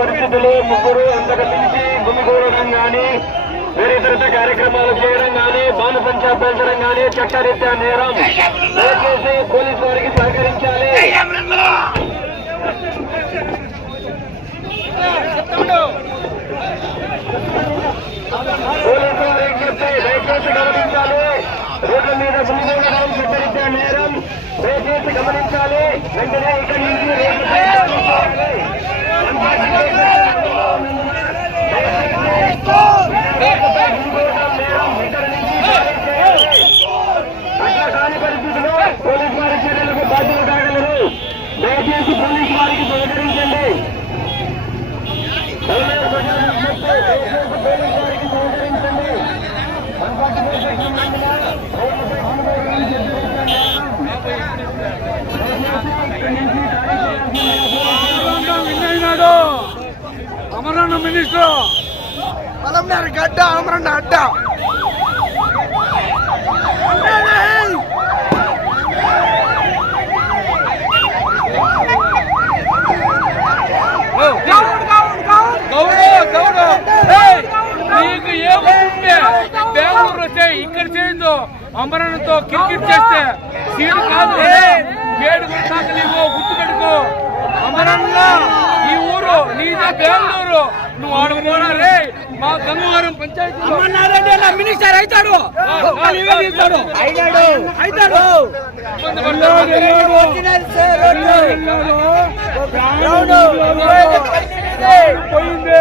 పరిస్థితుల్లో ముగ్గురు అంతకు మించి గుమిగూడడం కానీ వేరే ఇతర కార్యక్రమాలు చేయడం కానీ బాణసంచా పెంచడం కానీ చట్టరీత్యా నేరం. దయచేసి పోలీసు వారికి సహకరించాలి. పోలీసు వారికి చెప్తే దయచేసి గమనించాలి. రోడ్ల మీద గుమిగూడడం చట్టరీత్యా నేరం. దయచేసి గమనించాలి. వెంటనే ఇక్కడి నుంచి అట్లా కాని పరిస్థితిలో పోలీసు వారి చర్యలకు బాధ్యత కాగలరు. దయచేసి పోలీసు వారికి సహకరించండి. పోలీసు వారికి సహకరించండి. అమరన్న మినిస్టర్ పలంనేరు గడ్డ అమరన్న అడ్డ నీకు ఏముంటే బెంగళూరు వస్తే ఇక్కడ చేయొద్దు. అమరన్నతో క్రికెట్ చేస్తే సీటు కాదు. 7 గుంటలు నీవు గుర్తు పెట్టుకో. అమరన్న ఈ ఊరు నీదే బెంగళూరు. నువ్వు ఆడుకోనా రే మా గంగవరం పంచాయతీ మినిస్టర్ అవుతాడు. పోయింది